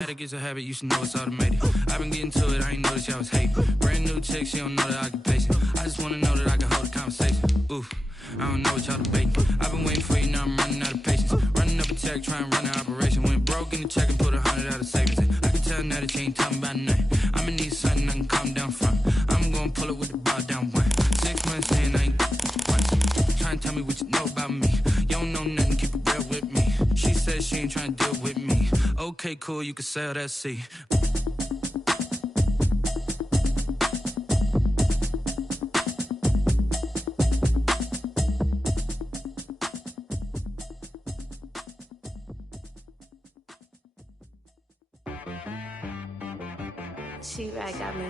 It's a habit, you should know it's automated. I've been getting to it, I ain't noticed y'all was hating. Brand new chick, she don't know that I can pace it. I just wanna know that I can hold a conversation. Oof, I don't know what y'all debating. I've been waiting for you, now I'm running out of patience. Running up a check, trying to run an operation. Went broke in the check and put 100 out of savings. I can tell now that you ain't talking about nothing. I'ma need something I can calm down from. I'm gonna pull it with the ball down one. 6 months in, I ain't once. Trying to tell me what you know about me. You don't know nothing, keep it real with me. She said she ain't trying to deal with me. Okay, cool, you can sell that seat. T-Rag got me.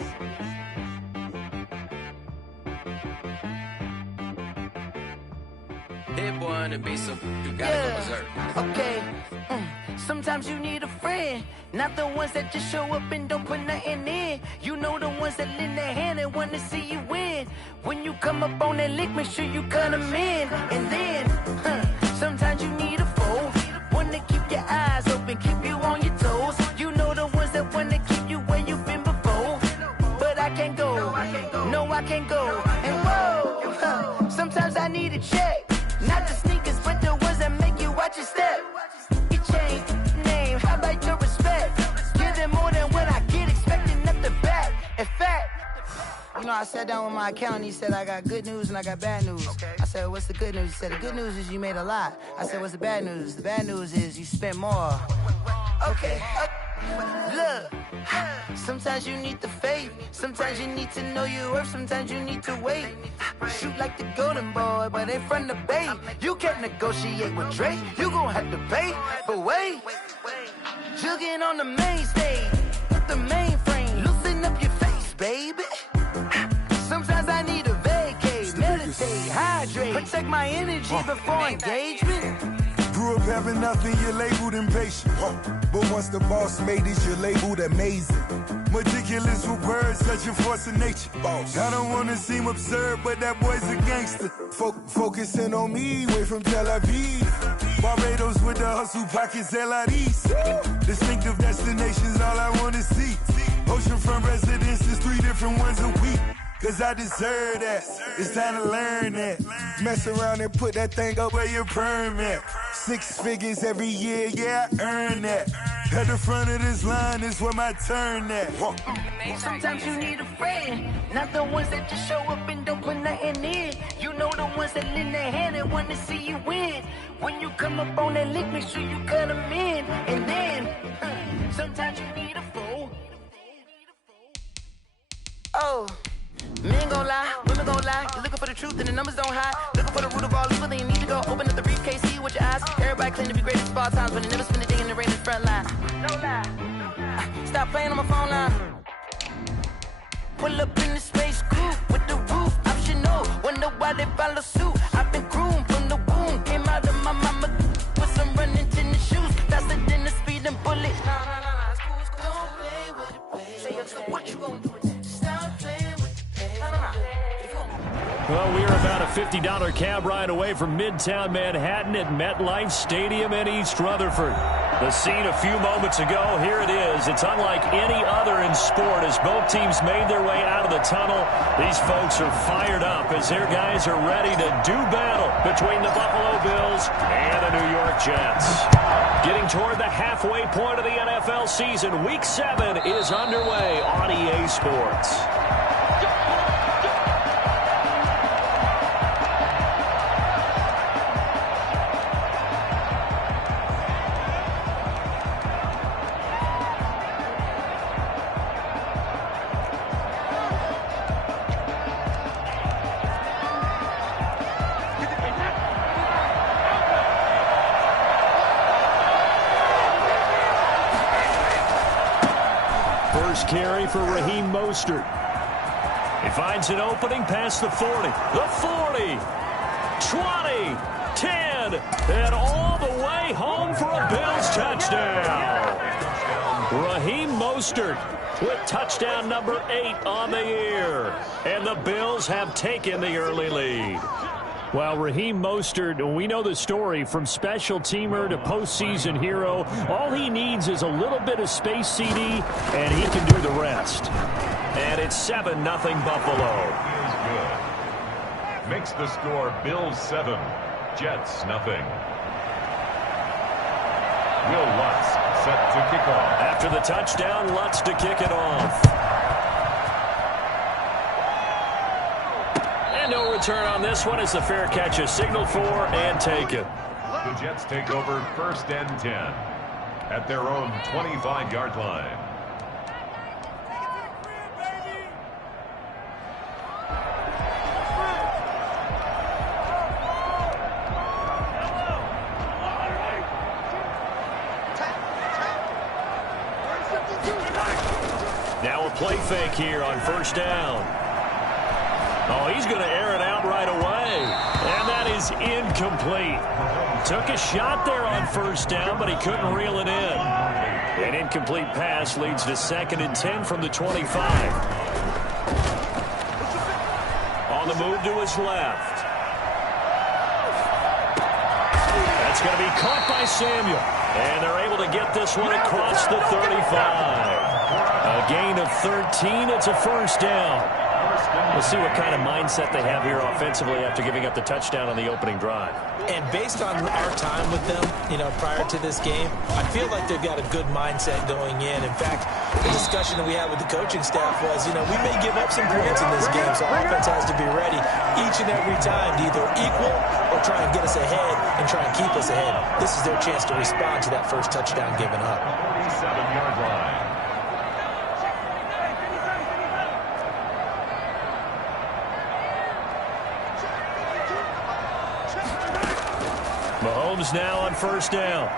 Hit boy on the beat, so you gotta go berserk. Okay. Sometimes you need a friend, not the ones that just show up and don't put nothing in. You know the ones that lend their hand and want to see you win. When you come up on that lick, make sure you cut them in. And then, sometimes you need a foe, one to keep your eyes open, keep you on your toes. You know the ones that want to keep you where you've been before. But I can't go, no I can't go. And whoa, sometimes I need a check. Not the sneakers, but the ones that make you watch your step. You change name, how about your respect? Give them more than what I get, expecting up the back. In fact, you know, I sat down with my accountant, he said I got good news and I got bad news. I said, what's the good news? He said, the good news is you made a lot. I said, what's the bad news? The bad news is you spent more. Okay. Look, sometimes you need the faith, sometimes you need to know your worth, sometimes you need to wait. Shoot like the golden boy, but ain't from the bay. You can't negotiate with Drake, you gon' have to pay. But wait, jugging on the main stage, the mainframe, loosen up your face, baby. Sometimes I need a vacate, meditate, hydrate, protect my energy before engagement. Grew up having nothing, you're labeled impatient. But once the boss made it, you're labeled amazing. Meticulous with words, such a force of nature. I don't wanna seem absurd, but that boy's a gangster. Focusing on me, way from Tel Aviv. Barbados with the hustle pockets, LIDs. Distinctive destinations, all I wanna see. Oceanfront residences, 3 different ones a week. Cause I deserve that, it's time to learn that. Mess around and put that thing up where your permit. 6 figures every year, yeah, I earn that. At the front of this line is where my turn at. Sometimes you need a friend, not the ones that just show up and don't put nothing in. You know the ones that lend their hand and want to see you win. When you come up on that lick, make sure you cut them in. And then, sometimes you need a foe. Oh. Men gon' lie, women gon' lie. You're looking for the truth and the numbers don't hide. Looking for the root of all evil, then you need to go open up the briefcase, see with your eyes. Everybody claim to be great at all times, but they never spend a day in the rain in the front line. No lie. Stop playing on my phone line. Pull up in the space coupe with the roof optional. Wonder why they follow suit. I've been groomed from the womb. Came out of my mama with some running tennis shoes. Faster than the speeding bullet. Nah, it's cool, it's cool. Don't play with it, babe. So what you gon' do? Well, we are about a $50 cab ride away from Midtown Manhattan at MetLife Stadium in East Rutherford. The scene a few moments ago, here it is. It's unlike any other in sport as both teams made their way out of the tunnel. These folks are fired up as their guys are ready to do battle between the Buffalo Bills and the New York Jets. Getting toward the halfway point of the NFL season, Week 7 is underway on EA Sports. Carry for Raheem Mostert. He finds an opening past the 40. The 40. 20. 10. And all the way home for a Bills touchdown. Raheem Mostert with touchdown number 8 on the year. And the Bills have taken the early lead. Well, Raheem Mostert, we know the story, from special teamer to postseason hero. All he needs is a little bit of space, CD, and he can do the rest. And it's 7-0 Buffalo. Feels good. Makes the score Bills 7, Jets nothing. Will Lutz set to kick off. After the touchdown, Lutz to kick it off. No return on this one as the fair catch is signaled for and taken. The Jets take over 1st and 10 at their own 25-yard line. Now a play fake here on 1st down. Oh, he's going to air it out right away. And that is incomplete. Took a shot there on 1st down, but he couldn't reel it in. An incomplete pass leads to 2nd and 10 from the 25. On the move to his left. That's going to be caught by Samuel. And they're able to get this one across the 35. A gain of 13. It's a 1st down. We'll see what kind of mindset they have here offensively after giving up the touchdown on the opening drive. And based on our time with them, prior to this game, I feel like they've got a good mindset going in. In fact, the discussion that we had with the coaching staff was, we may give up some points in this game, so offense has to be ready each and every time to either equal or try and get us ahead and try and keep us ahead. This is their chance to respond to that first touchdown given up. 47-yard line. Mahomes now on 1st down.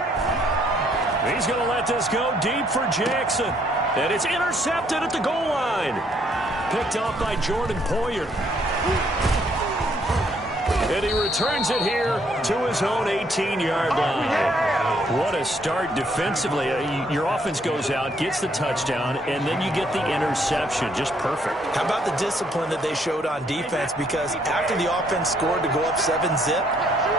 He's going to let this go deep for Jackson. And it's intercepted at the goal line. Picked off by Jordan Poyer. And he returns it here to his own 18-yard line. What a start defensively. Your offense goes out, gets the touchdown, and then you get the interception. Just perfect. How about the discipline that they showed on defense? Because after the offense scored to go up 7-zip,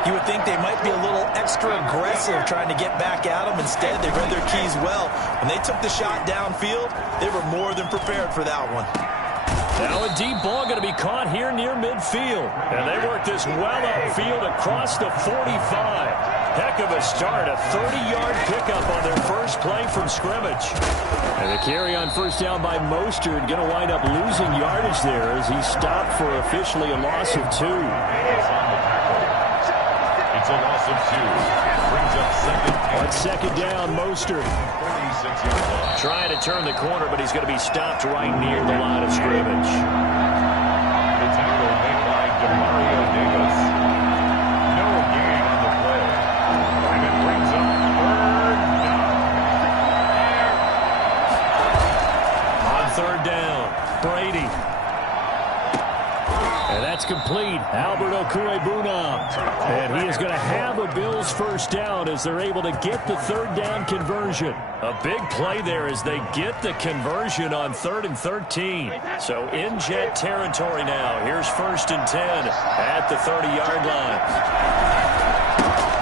you would think they might be a little extra aggressive trying to get back at them. Instead, they read their keys well. When they took the shot downfield, they were more than prepared for that one. Now a deep ball going to be caught here near midfield. And they work this well upfield across the 45. Heck of a start. A 30-yard pickup on their first play from scrimmage. And the carry on 1st down by Mostert going to wind up losing yardage there as he stopped for officially a loss of 2. It's a loss of 2. Brings up 2nd. On 2nd down, Mostert. 36-yard line. Trying to turn the corner, but he's going to be stopped right near the line of scrimmage. The tackle made by Demario Davis. No gain on the play. And it brings up 3rd down. On 3rd down, Brady. And that's complete. Albert Okwuegbunam. And he is going to have a Bills 1st down as they're able to get the 3rd down conversion. A big play there as they get the conversion on 3rd and 13. So in Jet territory now. Here's 1st and 10 at the 30-yard line.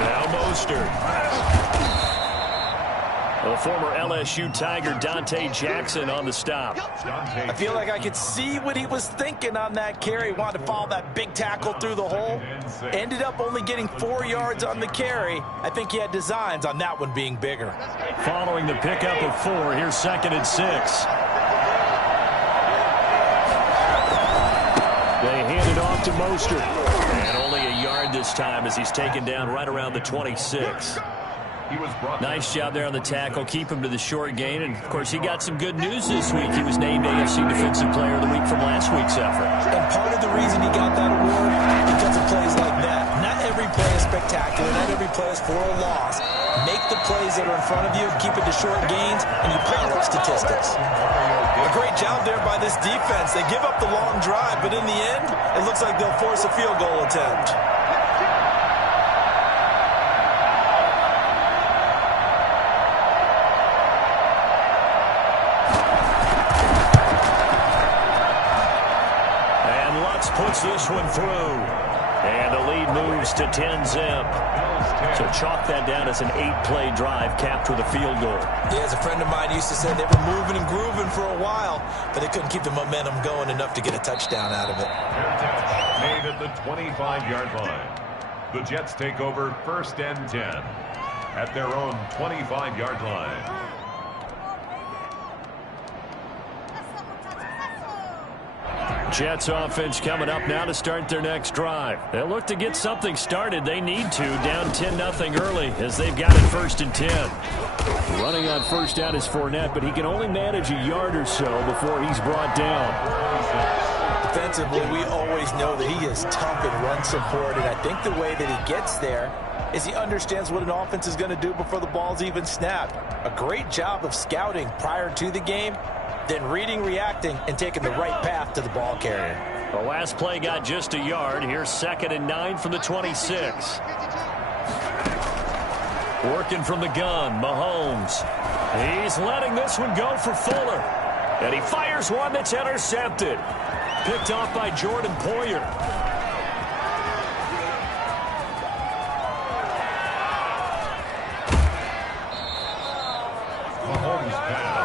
Now Mostert. The former LSU Tiger Dante Jackson on the stop. I feel like I could see what he was thinking on that carry. Wanted to follow that big tackle through the hole. Ended up only getting 4 yards on the carry. I think he had designs on that one being bigger. Following the pickup of 4, here's 2nd and 6. They hand it off to Mostert. And only a yard this time as he's taken down right around the 26. Nice job there on the tackle. Keep him to the short gain. And, of course, he got some good news this week. He was named AFC Defensive Player of the Week from last week's effort. And part of the reason he got that award because of plays like that. Not every play is spectacular. Not every play is for a loss. Make the plays that are in front of you, keep it to short gains, and you pile up statistics. A great job there by this defense. They give up the long drive, but in the end, it looks like they'll force a field goal attempt. Puts this one through. And the lead moves to 10-zip. So chalk that down as an 8-play drive capped with a field goal. Yeah, as a friend of mine used to say, they were moving and grooving for a while, but they couldn't keep the momentum going enough to get a touchdown out of it. Made at the 25-yard line. The Jets take over 1st and 10 at their own 25-yard line. Jets offense coming up now to start their next drive. They'll look to get something started. They need to, down 10-0 early as they've got it 1st and 10. Running on first down is Fournette, but he can only manage a yard or so before he's brought down. Defensively, we always know that he is tough in run support, and I think the way that he gets there is he understands what an offense is going to do before the ball's even snapped. A great job of scouting prior to the game, then reading, reacting, and taking the right path to the ball carrier. The last play got just a yard. Here's 2nd and 9 from the 26. Working from the gun, Mahomes. He's letting this one go for Fuller. And he fires one that's intercepted. Picked off by Jordan Poyer.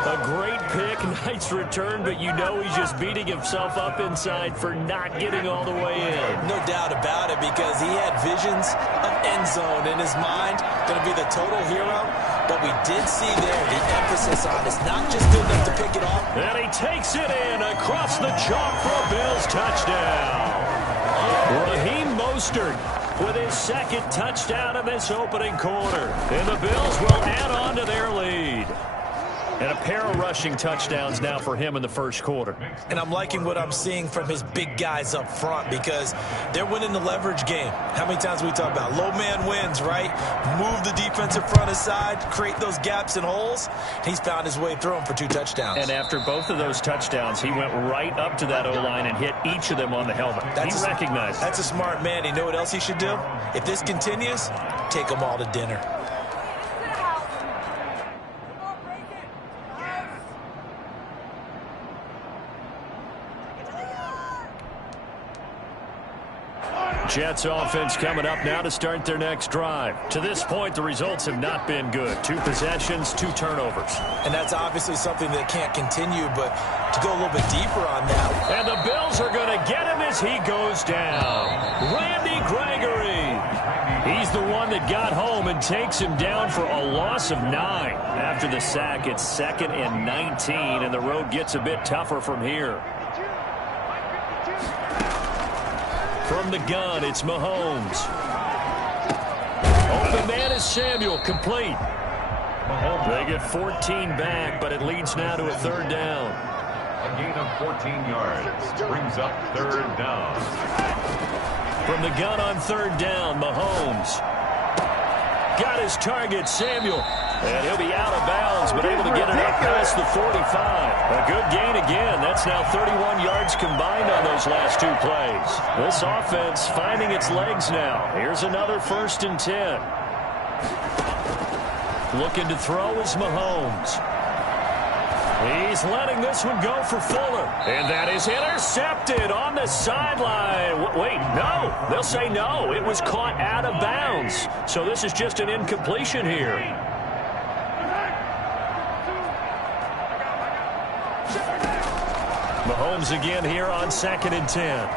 A great pick, nice return, but you know he's just beating himself up inside for not getting all the way in. No doubt about it, because he had visions of end zone in his mind, going to be the total hero. But we did see there the emphasis on it's not just good enough to pick it off. And he takes it in across the chalk for a Bills touchdown. Raheem Mostert with his 2nd touchdown in this opening quarter. And the Bills will add on to their lead. And a pair of rushing touchdowns now for him in the first quarter. And I'm liking what I'm seeing from his big guys up front, because they're winning the leverage game. How many times we talk about low man wins, right? Move the defensive front aside, create those gaps and holes. He's found his way through them for 2 touchdowns. And after both of those touchdowns, he went right up to that O-line and hit each of them on the helmet. He recognized it. That's a smart man. You know what else he should do? If this continues, take them all to dinner. Jets offense coming up now to start their next drive. To this point, the results have not been good. 2 possessions, 2 turnovers. And that's obviously something that can't continue, but to go a little bit deeper on that. And the Bills are going to get him as he goes down. Randy Gregory. He's the one that got home and takes him down for a loss of 9. After the sack, it's 2nd and 19, and the road gets a bit tougher from here. From the gun, it's Mahomes. Open man is Samuel, complete. They get 14 back, but it leads now to a 3rd down. A gain of 14 yards brings up 3rd down. From the gun on 3rd down, Mahomes. Got his target, Samuel. And he'll be out of bounds, but able to get it up past the 45. A good gain again. That's now 31 yards combined on those last 2 plays. This offense finding its legs now. Here's another 1st and 10. Looking to throw is Mahomes. He's letting this one go for Fuller. And that is intercepted on the sideline. Wait, no. They'll say no. It was caught out of bounds. So this is just an incompletion here. Mahomes again here on 2nd and 10.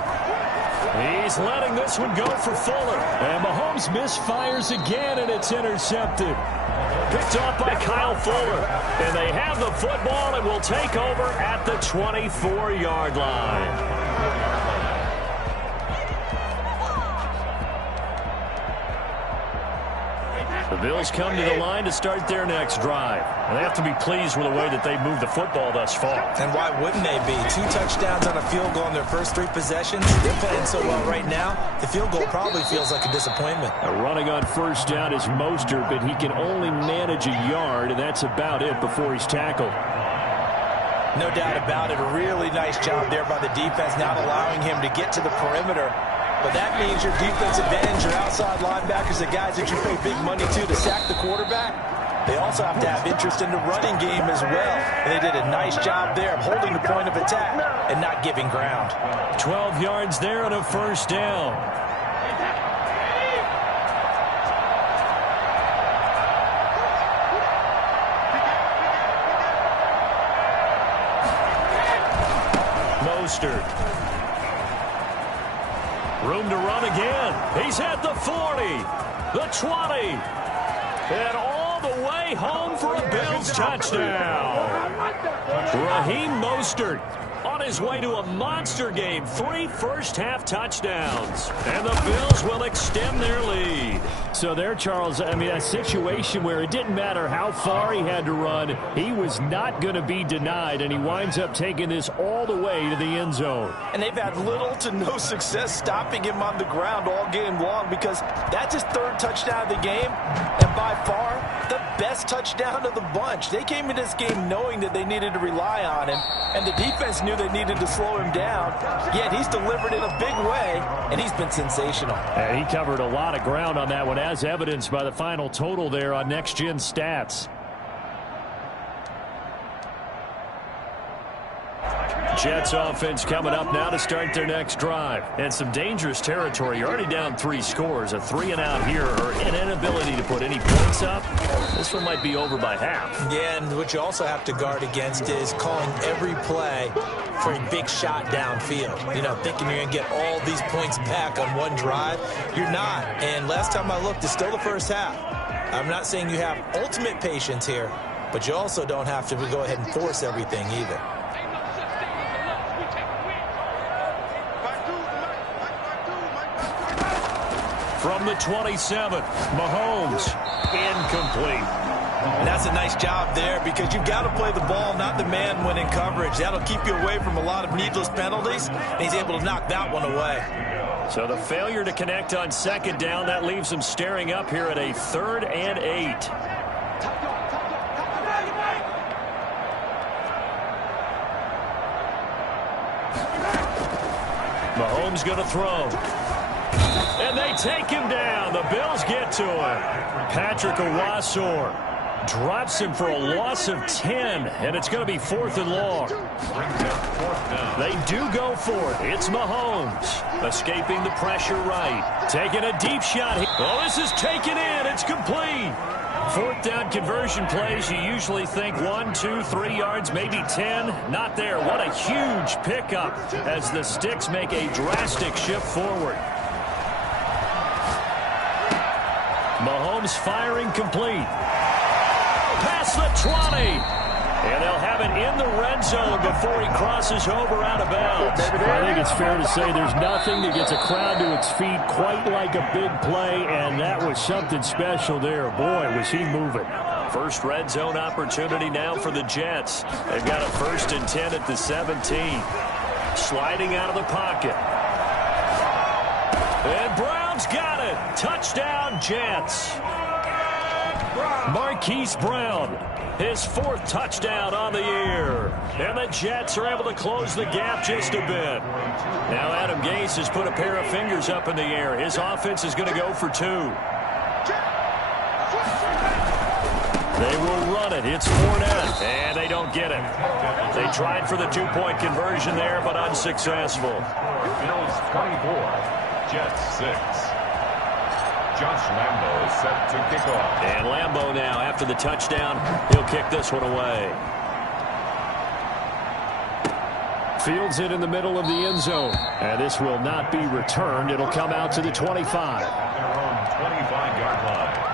He's letting this one go for Fuller. And Mahomes misfires again, and it's intercepted. Picked off by Kyle Fuller. And they have the football and will take over at the 24-yard line. The Bills come to the line to start their next drive. They have to be pleased with the way that they've moved the football thus far. And why wouldn't they be? 2 touchdowns on a field goal in their first 3 possessions. They're playing so well right now, the field goal probably feels like a disappointment. Running on 1st down is Mostert, but he can only manage a yard, and that's about it before he's tackled. No doubt about it. A really nice job there by the defense, not allowing him to get to the perimeter. But that means your defensive ends, your outside linebackers, the guys that you pay big money to sack the quarterback, they also have to have interest in the running game as well. And they did a nice job there of holding the point of attack and not giving ground. 12 yards there and a 1st down. Mostert. Room to run again. He's at the 40, the 20, and all the way home for a Bills touchdown. Raheem Mostert on his way to a monster game. 3 first-half touchdowns. And the Bills will extend their lead. So there, Charles, I mean, a situation where it didn't matter how far he had to run, he was not going to be denied, and he winds up taking this all the way to the end zone. And they've had little to no success stopping him on the ground all game long, because that's his 3rd touchdown of the game, and by far the best touchdown of the bunch. They came in this game knowing that they needed to rely on him, and the defense knew they needed to slow him down, yet he's delivered in a big way, and he's been sensational. And he covered a lot of ground on that one, as evidenced by the final total there on Next Gen Stats. Jets offense coming up now to start their next drive. And some dangerous territory. You're already down 3 scores. A 3-and-out here, or an inability to put any points up. This one might be over by half. Yeah, and what you also have to guard against is calling every play for a big shot downfield. You know, thinking you're going to get all these points back on one drive. You're not. And last time I looked, it's still the first half. I'm not saying you have ultimate patience here, but you also don't have to go ahead and force everything either. From the 27, Mahomes, incomplete. And that's a nice job there, because you've got to play the ball, not the man when in coverage. That'll keep you away from a lot of needless penalties, and he's able to knock that one away. So the failure to connect on 2nd down, that leaves them staring up here at a 3rd and 8. Mahomes going to throw. And they take him down. The Bills get to him. Patrick Owasor drops him for a loss of 10, and it's going to be 4th and long. They do go for it. It's Mahomes escaping the pressure right. Taking a deep shot. Oh, this is taken in. It's complete. 4th down conversion plays, you usually think 1, 2, 3 yards, maybe 10. Not there. What a huge pickup as the Sticks make a drastic shift forward. Mahomes firing complete. Past the 20. And they'll have it in the red zone before he crosses over out of bounds. I think it's fair to say there's nothing that gets a crowd to its feet quite like a big play, and that was something special there. Boy, was he moving. First red zone opportunity now for the Jets. They've got a 1st and 10 at the 17. Sliding out of the pocket. And Brown's got it. Touchdown, Jets. Marquise Brown, his 4th touchdown on the year. And the Jets are able to close the gap just a bit. Now Adam Gase has put a pair of fingers up in the air. His offense is going to go for 2. They will run it. It's Fournette. And they don't get it. They tried for the 2-point conversion there, but unsuccessful. Bills 24, Jets 6. Josh Lambo is set to kick off. And Lambo now, after the touchdown, he'll kick this one away. Fields it in the middle of the end zone. And this will not be returned. It'll come out to the 25. Their own 25-yard line.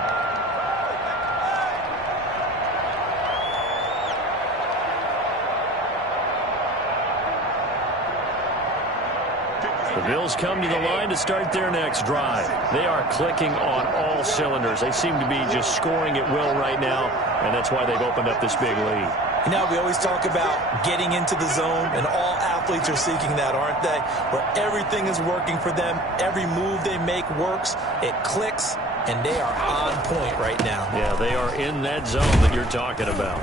The Bills come to the line to start their next drive. They are clicking on all cylinders. They seem to be just scoring at will right now, and that's why they've opened up this big lead. You know, we always talk about getting into the zone, and all athletes are seeking that, aren't they? Where everything is working for them. Every move they make works. It clicks, and they are on point right now. Yeah, they are in that zone that you're talking about.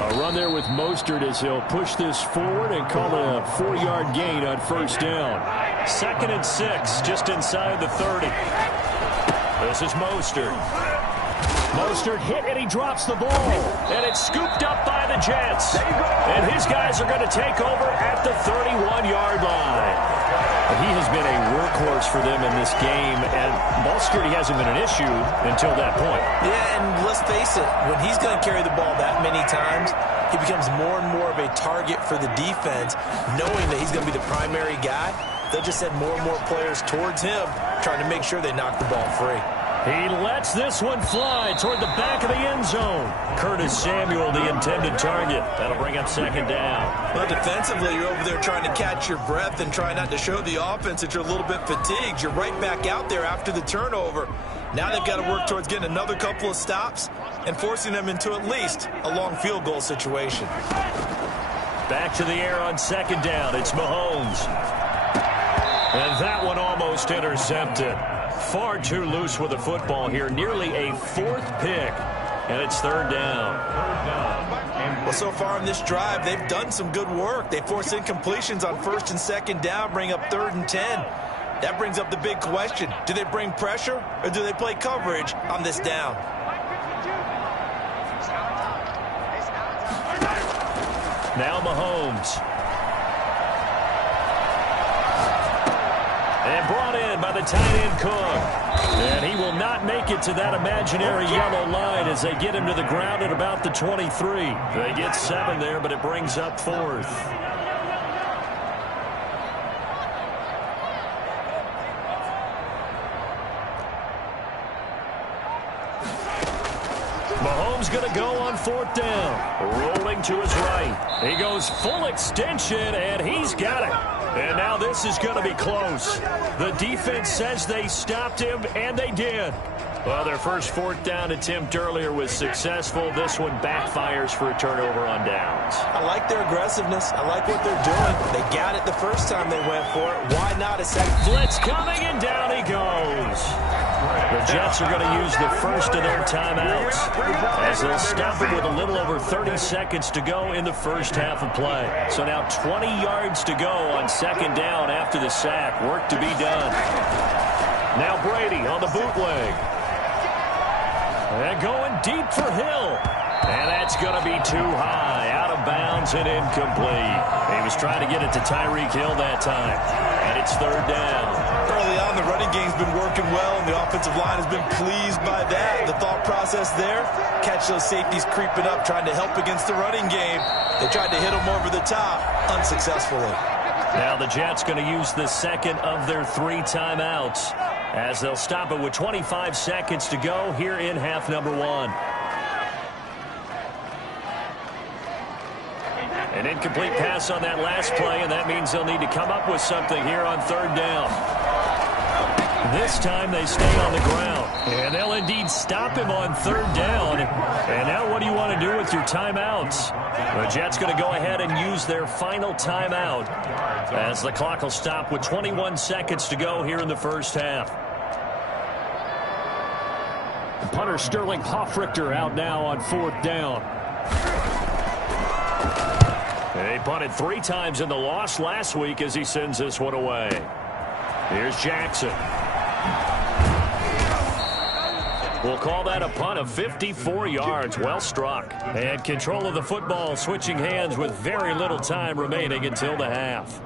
A run there with Mostert as he'll push this forward and call it a 4-yard gain on 1st down. 2nd and 6, just inside the 30. This is Mostert. Mostert hit, and he drops the ball. And it's scooped up by the Jets. And his guys are going to take over at the 31-yard line. He has been a workhorse for them in this game, and ball security hasn't been an issue until that point. Yeah, and let's face it, when he's going to carry the ball that many times, he becomes more and more of a target for the defense, knowing that he's going to be the primary guy. They'll just send more and more players towards him, trying to make sure they knock the ball free. He lets this one fly toward the back of the end zone. Curtis Samuel, the intended target. That'll bring up second down. Well, defensively, you're over there trying to catch your breath and try not to show the offense that you're a little bit fatigued. You're right back out there after the turnover. Now they've got to work towards getting another couple of stops and forcing them into at least a long field goal situation. Back to the air on second down. It's Mahomes. And that one almost intercepted. Far too loose with the football here. Nearly a fourth pick. And it's third down. Well, so far in this drive, they've done some good work. They force incompletions on first and second down, bring up 3rd and 10. That brings up the big question. Do they bring pressure or do they play coverage on this down? Now Mahomes. And brought in by the tight end Cook. And he will not make it to that imaginary yellow line as they get him to the ground at about the 23. They get 7 there, but it brings up 4th. Mahomes going to go on 4th down. Rolling to his right. He goes full extension, and he's got it. And now this is going to be close. The defense says they stopped him, and they did. Well, their first 4th down attempt earlier was successful. This one backfires for a turnover on downs. I like their aggressiveness. I like what they're doing. They got it the first time they went for it. Why not a second? Blitz coming, and down he goes. The Jets are going to use the first of their timeouts as they'll stop it with a little over 30 seconds to go in the first half of play. So now 20 yards to go on second down after the sack. Work to be done. Now Brady on the bootleg. And going deep for Hill. And that's going to be too high. Out of bounds and incomplete. He was trying to get it to Tyreek Hill that time. And it's third down. Early on, the running game's been working well, and the offensive line has been pleased by that. The thought process there, catch those safeties creeping up, trying to help against the running game. They tried to hit them over the top, unsuccessfully. Now the Jets going to use the second of their 3 timeouts as they'll stop it with 25 seconds to go here in half number 1. An incomplete pass on that last play, and that means they'll need to come up with something here on third down. This time they stay on the ground, and they'll indeed stop him on third down. And now what do you want to do with your timeouts? The Jets going to go ahead and use their final timeout as the clock will stop with 21 seconds to go here in the first half. Punter Sterling Hoffrichter out now on 4th down. They punted 3 times in the loss last week as he sends this one away. Here's Jackson. We'll call that a punt of 54 yards. Well struck. And control of the football switching hands with very little time remaining until the half.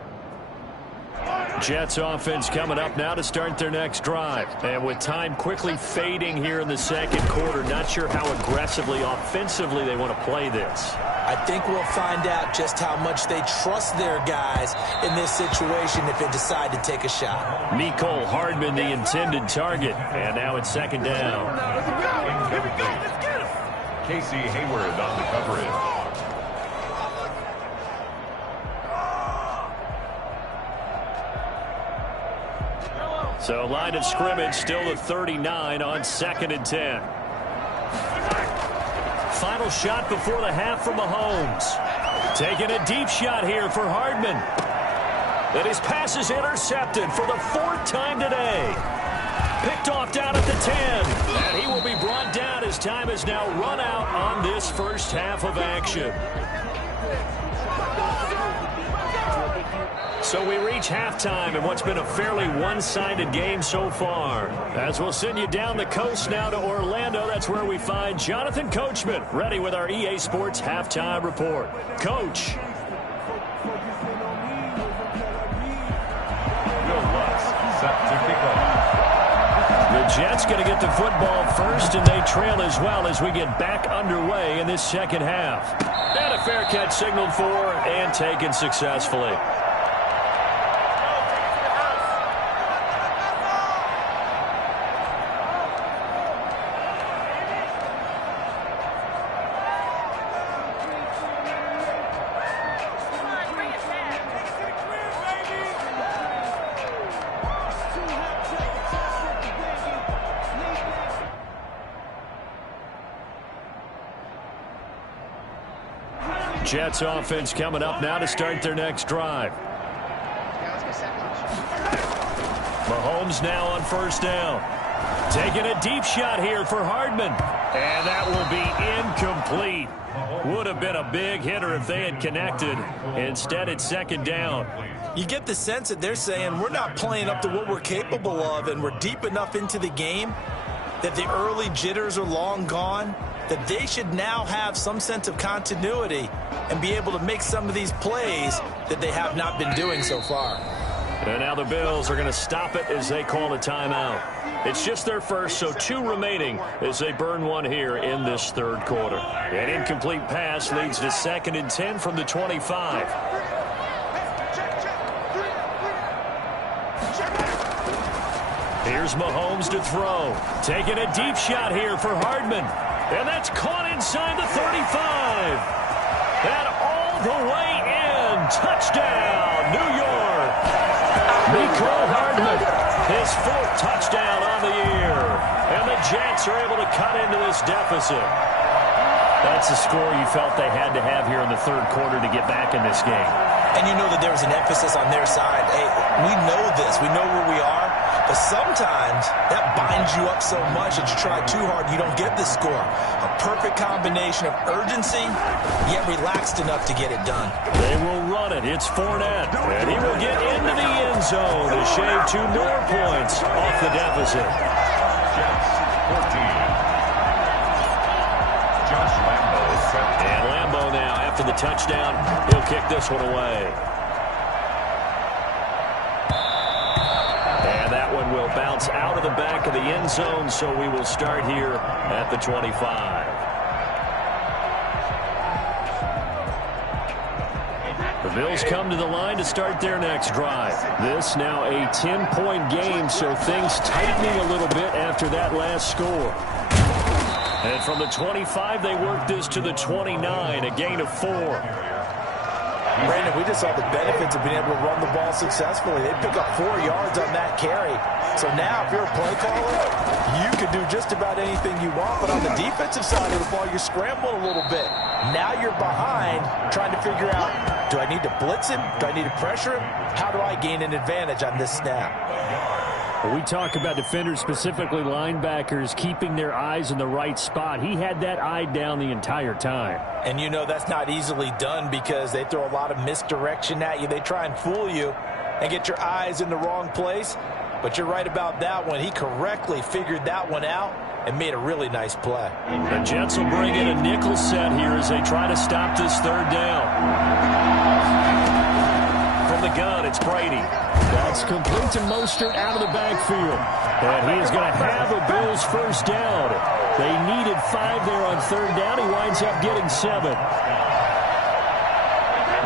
Jets offense coming up now to start their next drive. And with time quickly fading here in the second quarter, not sure how aggressively, offensively they want to play this. I think we'll find out just how much they trust their guys in this situation if they decide to take a shot. Mecole Hardman, the intended target. And now it's second down. Here we go. Let's get him. Casey Hayward on the coverage. So line of scrimmage still the 39 on 2nd and 10. Final shot before the half from Mahomes. Taking a deep shot here for Hardman. And his pass is intercepted for the 4th time today. Picked off down at the 10. And he will be brought down as time has now run out on this first half of action. So we reach halftime in what's been a fairly one-sided game so far. As we'll send you down the coast now to Orlando, that's where we find Jonathan Coachman, ready with our EA Sports Halftime Report. Coach. The Jets going to get the football first, and they trail as well as we get back underway in this second half. And a fair catch signaled for and taken successfully. Jets offense coming up now to start their next drive. Mahomes now on first down. Taking a deep shot here for Hardman. And that will be incomplete. Would have been a big hitter if they had connected. Instead, it's second down. You get the sense that they're saying we're not playing up to what we're capable of, and we're deep enough into the game that the early jitters are long gone, that they should now have some sense of continuity and be able to make some of these plays that they have not been doing so far. And now the Bills are going to stop it as they call a timeout. It's just their first, so 2 remaining as they burn one here in this third quarter. An incomplete pass leads to 2nd and 10 from the 25. Here's Mahomes to throw. Taking a deep shot here for Hardman. And that's caught inside the 35. And all the way in. Touchdown, New York. Mecole Hardman, his 4th touchdown on the year. And the Jets are able to cut into this deficit. That's the score you felt they had to have here in the third quarter to get back in this game. And you know that there was an emphasis on their side. Hey, we know this. We know where we are. But sometimes that binds you up so much that you try too hard, you don't get the score. A perfect combination of urgency, yet relaxed enough to get it done. They will run it. It's Fournette. And he will get into the end zone to shave 2 more points off the deficit. Jets 14. Josh Lambo is set. And Lambo now, after the touchdown, he'll kick this one away. Will bounce out of the back of the end zone, so we will start here at the 25. The Bills come to the line to start their next drive. This now a 10-point game, so things tightening a little bit after that last score. And from the 25, they work this to the 29, a gain of 4. Brandon, we just saw the benefits of being able to run the ball successfully. They pick up 4 yards on that carry. So now, if you're a play caller, you can do just about anything you want. But on the defensive side of the ball, you're scrambling a little bit. Now you're behind, trying to figure out, do I need to blitz him? Do I need to pressure him? How do I gain an advantage on this snap? When we talk about defenders, specifically linebackers, keeping their eyes in the right spot. He had that eye down the entire time. And you know that's not easily done because they throw a lot of misdirection at you. They try and fool you and get your eyes in the wrong place. But you're right about that one. He correctly figured that one out and made a really nice play. The Jets will bring in a nickel set here as they try to stop this third down. From the gun, it's Brady. That's complete to Mostert out of the backfield. And he is going to have a Bills first down. They needed 5 there on third down. He winds up getting 7.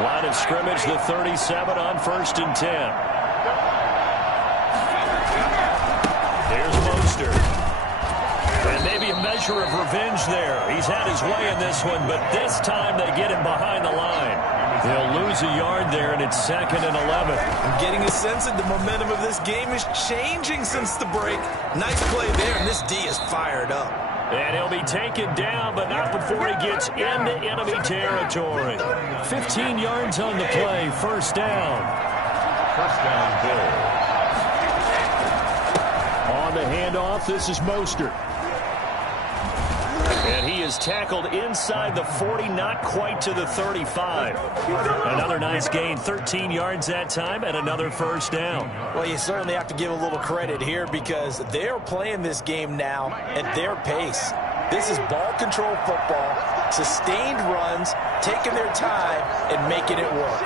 Line of scrimmage, the 37 on 1st and 10. Here's Mostert. And maybe a measure of revenge there. He's had his way in this one, but this time they get him behind the line. They'll lose a yard there, and it's 2nd and 11. I'm getting a sense that the momentum of this game is changing since the break. Nice play there, and this D is fired up. And he'll be taken down, but not before he gets into enemy territory. 15 yards on the play, first down. First down, Bills. On the handoff, this is Mostert. And he is tackled inside the 40, not quite to the 35. Another nice gain, 13 yards that time, and another first down. Well, you certainly have to give a little credit here because they're playing this game now at their pace. This is ball control football, sustained runs, taking their time, and making it work.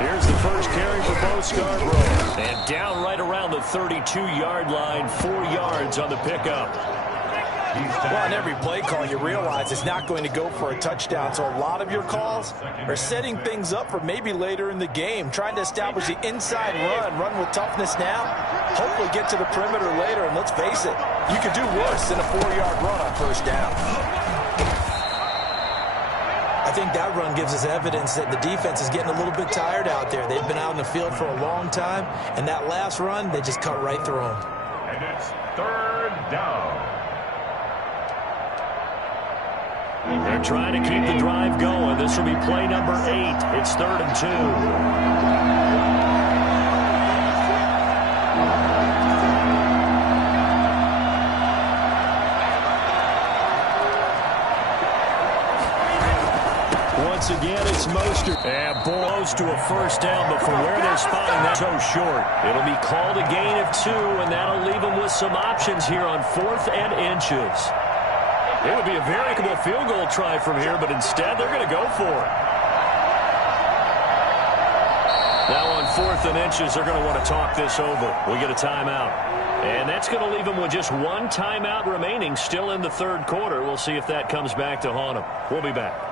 Here's the first carry for Bo Scarborough. And down right around the 32-yard line, 4 yards on the pickup. Well, on every play call, you realize it's not going to go for a touchdown. So a lot of your calls are setting things up for maybe later in the game, trying to establish the inside run with toughness now, hopefully get to the perimeter later. And let's face it, you could do worse than a 4-yard run on first down. I think that run gives us evidence that the defense is getting a little bit tired out there. They've been out in the field for a long time, and that last run, they just cut right through them. And it's third down. They're trying to keep the drive going. This will be play number 8. It's 3rd and 2. Once again, it's Mostert. And blows to a first down, but from where they're spotting that so short, it'll be called a gain of 2, and that'll leave them with some options here on 4th and inches. It would be a very good field goal try from here, but instead they're going to go for it. Now on 4th and inches, they're going to want to talk this over. We get a timeout. And that's going to leave them with just 1 timeout remaining still in the 3rd quarter. We'll see if that comes back to haunt them. We'll be back.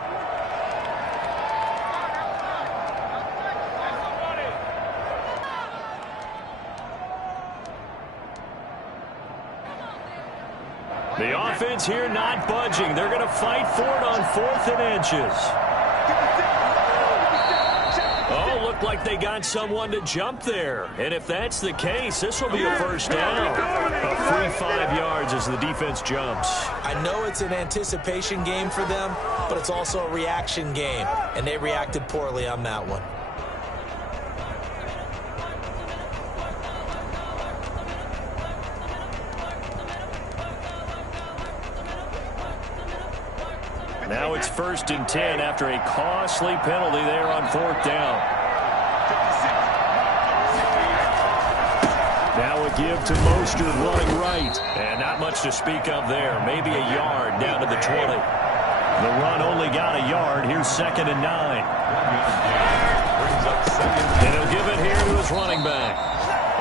The offense here not budging. They're going to fight for it on 4th and inches. Oh, looked like they got someone to jump there. And if that's the case, this will be a first down. A free 5 yards as the defense jumps. I know it's an anticipation game for them, but it's also a reaction game. And they reacted poorly on that one. Now it's 1st and 10 after a costly penalty there on 4th down. Now a give to Mostert running right. And not much to speak of there. Maybe a yard down to the 20. The run only got a yard. Here's 2nd and 9. And he'll give it here to his running back.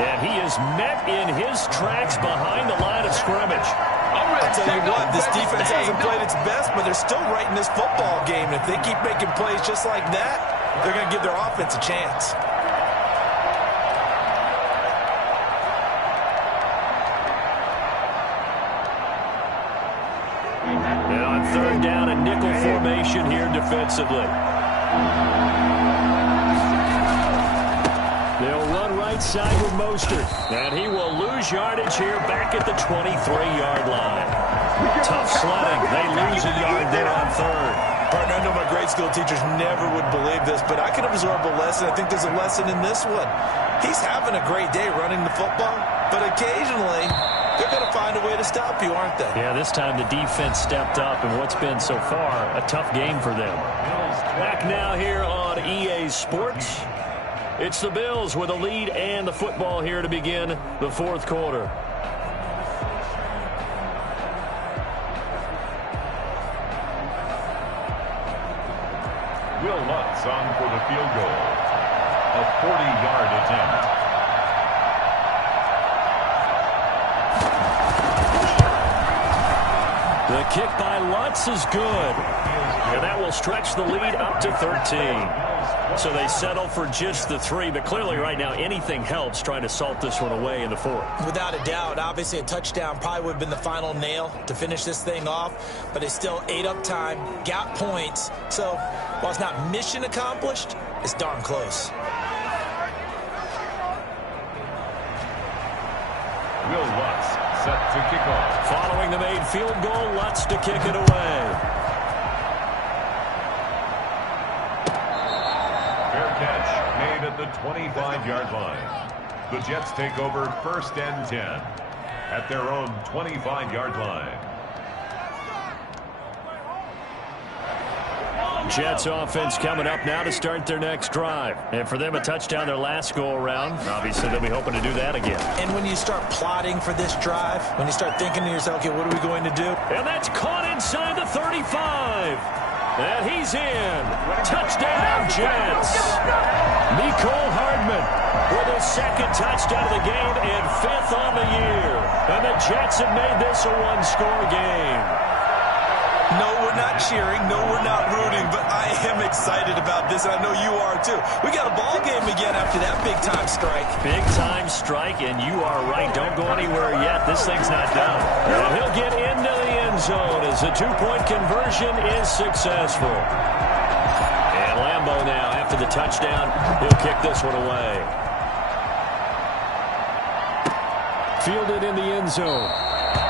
And he is met in his tracks behind the line of scrimmage. I'll tell you what, this defense hasn't played its best, but they're still right in this football game. And if they keep making plays just like that, they're going to give their offense a chance. And on 3rd down, a nickel formation here defensively. They'll run right side with Mostert. And he will lose yardage here back at the 23-yard line. Tough sledding. They lose a yard there on 3rd. Partner, I know my grade school teachers never would believe this, but I can absorb a lesson. I think there's a lesson in this one. He's having a great day running the football, but occasionally they're going to find a way to stop you, aren't they? Yeah, this time the defense stepped up in what's been so far a tough game for them. Back now here on EA Sports. It's the Bills with a lead and the football here to begin the 4th quarter. Will Lutz on for the field goal. A 40-yard attempt. The kick by Lutz is good. And that will stretch the lead up to 13. So they settle for just the 3, but clearly right now anything helps trying to salt this one away in the 4th. Without a doubt, obviously a touchdown probably would have been the final nail to finish this thing off, but it's still ate up time, got points. So while it's not mission accomplished, it's darn close. Will Lutz set to kick off. Following the made field goal, Lutz to kick it away. Fair catch made at the 25-yard line. The Jets take over 1st and 10 at their own 25-yard line. Jets offense coming up now to start their next drive. And for them, a touchdown their last go-around. Obviously, they'll be hoping to do that again. And when you start plotting for this drive, when you start thinking to yourself, okay, what are we going to do? And that's caught inside the 35. And he's in. Touchdown, Jets. Nicole Hardman with his second touchdown of the game and 5th on the year. And the Jets have made this a one-score game. No, we're not cheering. No, we're not rooting. But I am excited about this, and I know you are too. We got a ball game again after that big-time strike. Big-time strike, and you are right. Don't go anywhere yet. This thing's not done. And he'll get into the end zone as the two-point conversion is successful. And Lambeau now, after the touchdown, he'll kick this one away. Fielded in the end zone.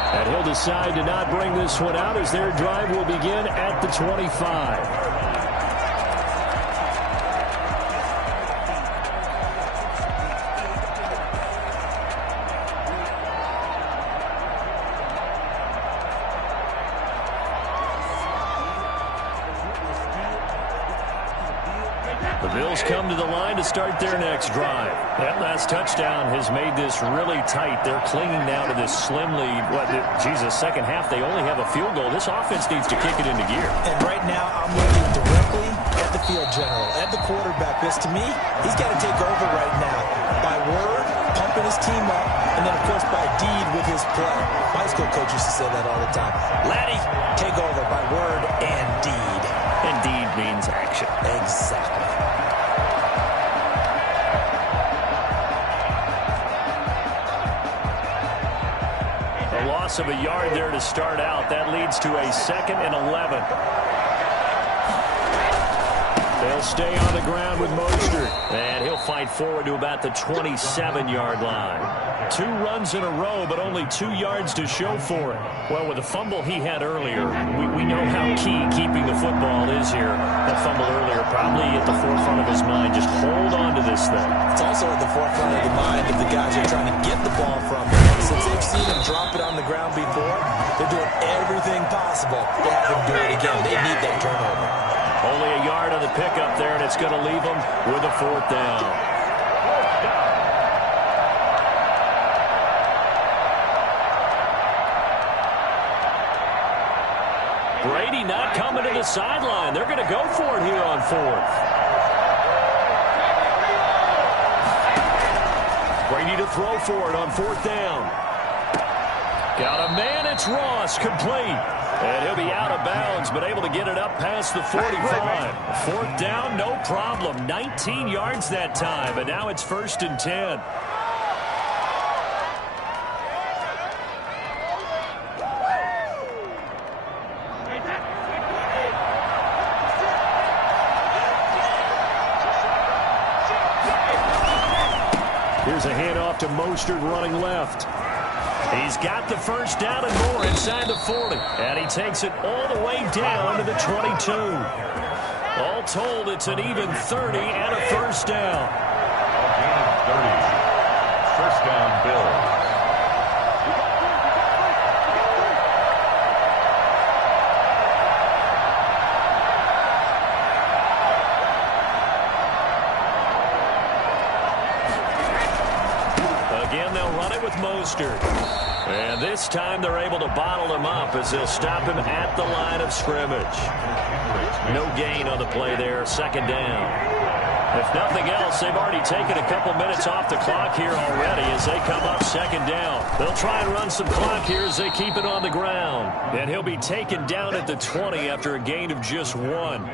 And he'll decide to not bring this one out as their drive will begin at the 25. The Bills come to the line to start their next drive. That last touchdown has made this really tight. They're clinging now to this slim lead. Second half, they only have a field goal. This offense needs to kick it into gear. And right now, I'm looking directly at the field general, at the quarterback. Because to me, he's got to take over right now. By word, pumping his team up, and then, of course, by deed with his play. My high school coach used to say that all the time. Laddie, take over by word and deed. And deed means action. Exactly. A loss of a yard there to start out. That leads to a 2nd and 11. They'll stay on the ground with Mostert. And he'll fight forward to about the 27-yard line. 2 runs in a row, but only 2 yards to show for it. Well, with the fumble he had earlier, we know how key keeping the football is here. That fumble earlier probably at the forefront of his mind. Just hold on to this thing. It's also at the forefront of the mind of the guys who are trying to get the ball from him. Since they've seen him drop it on the ground before, they're doing everything possible to have him do it again. They need that turnover. Only a yard on the pickup there, and it's going to leave them with a 4th down. Brady not coming to the sideline. They're going to go for it here on 4th. Brady to throw for it on 4th down. Got a man, it's Ross, complete. And he'll be out of bounds, but able to get it up past the 45. 4th down, no problem. 19 yards that time, and now it's 1st and 10. Here's a handoff to Mostert running left. He's got the 1st down and more inside the 40. And he takes it all the way down to the 22. All told, it's an even 30 and a 1st down. Gain of 30. 1st down, Bills. Again, they'll run it with Mostert. And this time they're able to bottle him up as they'll stop him at the line of scrimmage. No gain on the play there, 2nd down. If nothing else, they've already taken a couple minutes off the clock here already as they come up 2nd down. They'll try and run some clock here as they keep it on the ground. And he'll be taken down at the 20 after a gain of just 1.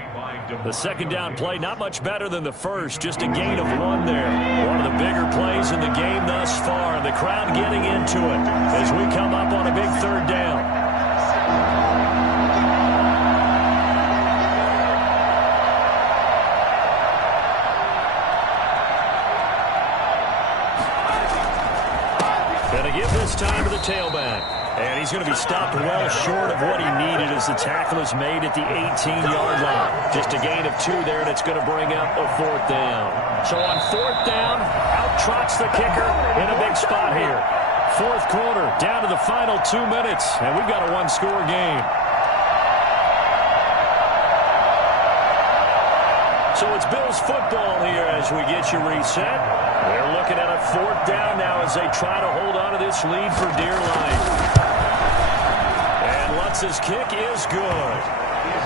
The 2nd down play, not much better than the first, just a gain of 1 there. One of the bigger plays in the game thus far, and the crowd getting into it as we come up on a big 3rd down. Going to give this time to the tailback. And he's going to be stopped well short of what he needed as the tackle is made at the 18-yard line. Just a gain of 2 there, and it's going to bring up a 4th down. So on 4th down, out trots the kicker in a big spot here. 4th quarter, down to the final 2 minutes, and we've got a 1-score game. So it's Bills football here as we get you reset. They're looking at a 4th down now as they try to hold on to this lead for dear life. And Lutz's kick is good.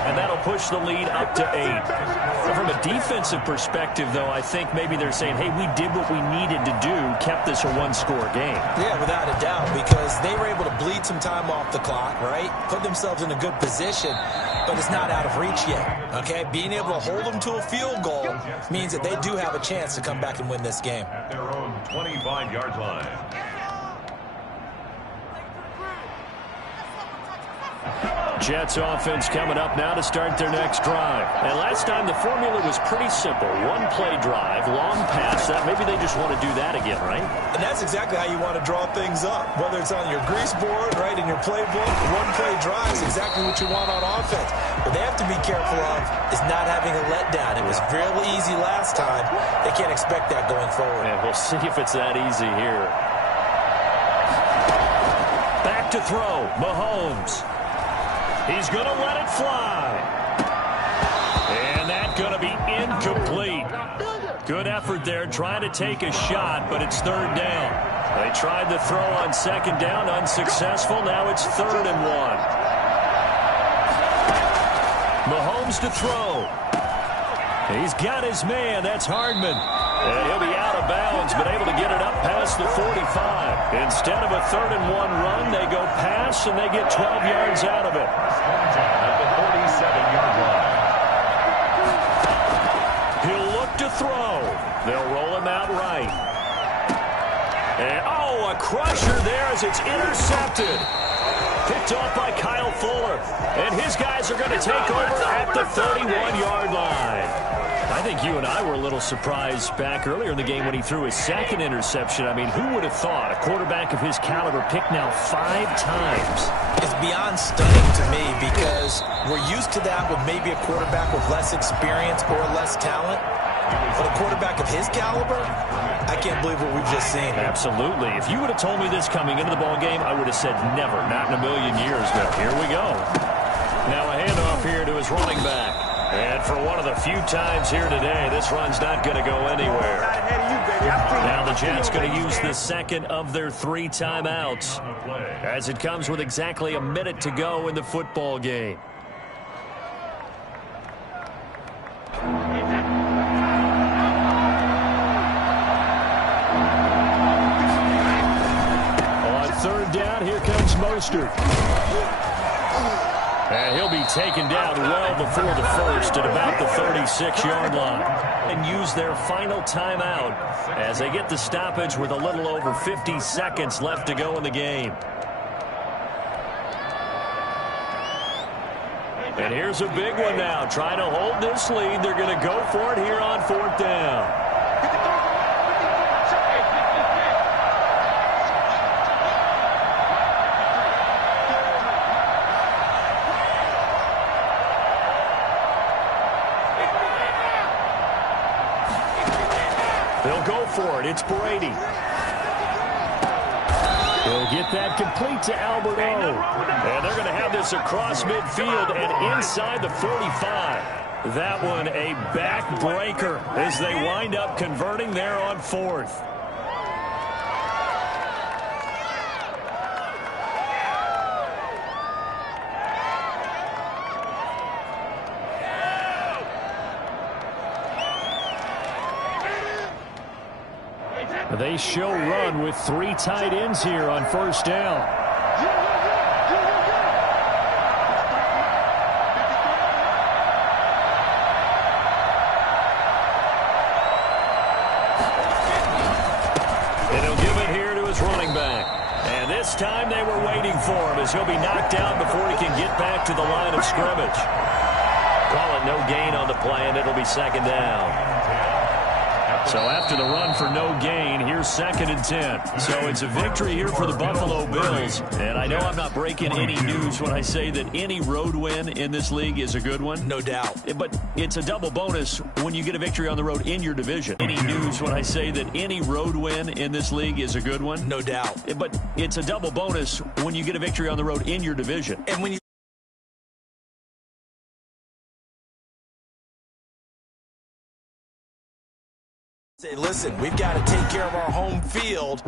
And that'll push the lead up to 8. From a defensive perspective, though, I think maybe they're saying, hey, we did what we needed to do, kept this a 1-score game. Yeah, without a doubt, because they were able to bleed some time off the clock, right? Put themselves in a good position, but it's not out of reach yet, okay? Being able to hold them to a field goal means that they do have a chance to come back and win this game. At their own 25-yard line. Jets offense coming up now to start their next drive. And last time the formula was pretty simple. 1-play drive, long pass. That maybe they just want to do that again, right? And that's exactly how you want to draw things up. Whether it's on your grease board, right, in your playbook, 1-play drive is exactly what you want on offense. What they have to be careful of is not having a letdown. It was real easy last time. They can't expect that going forward. And we'll see if it's that easy here. Back to throw, Mahomes. He's going to let it fly. And that's going to be incomplete. Good effort there trying to take a shot, but it's 3rd down. They tried the throw on 2nd down, unsuccessful. Now it's 3rd and 1. Mahomes to throw. He's got his man. That's Hardman. And he'll be out of bounds, but able to get it up past the 45. Instead of a 3rd and 1 run, they go pass, and they get 12 yards out of it. At the 47-yard line. He'll look to throw. They'll roll him out right. And, oh, a crusher there as it's intercepted. Picked off by Kyle Fuller. And his guys are going to take over at the 31-yard line. I think you and I were a little surprised back earlier in the game when he threw his 2nd interception. I mean, who would have thought a quarterback of his caliber picked now 5 times? It's beyond stunning to me because we're used to that with maybe a quarterback with less experience or less talent. But a quarterback of his caliber, I can't believe what we've just seen. Absolutely. If you would have told me this coming into the ball game, I would have said never, not in a million years. But here we go. Now a handoff here to his running back. And for one of the few times here today, this run's not going to go anywhere. Now the Jets going to use the 2nd of their 3 timeouts as it comes with exactly a minute to go in the football game. On 3rd down, here comes Mostert. And he'll be taken down well before the 1st at about the 36-yard line. And use their final timeout as they get the stoppage with a little over 50 seconds left to go in the game. And here's a big one now. Trying to hold this lead. They're going to go for it here on 4th down. They'll go for it. It's Brady. He'll get that complete to Albert O. And they're going to have this across midfield and inside the 45. That one a backbreaker as they wind up converting there on 4th. They show run with 3 tight ends here on 1st down. And he'll give it here to his running back. And this time they were waiting for him as he'll be knocked down before he can get back to the line of scrimmage. Call it no gain on the play, and it'll be 2nd down. So after the run for no gain, here's 2nd and 10. So it's a victory here for the Buffalo Bills. And I know I'm not breaking any news when I say that any road win in this league is a good one. No doubt. But it's a double bonus when you get a victory on the road in your division. Any news when I say that any road win in this league is a good one. No doubt. But it's a double bonus when you get a victory on the road in your division. And when you say, listen, we've got to take care of our home field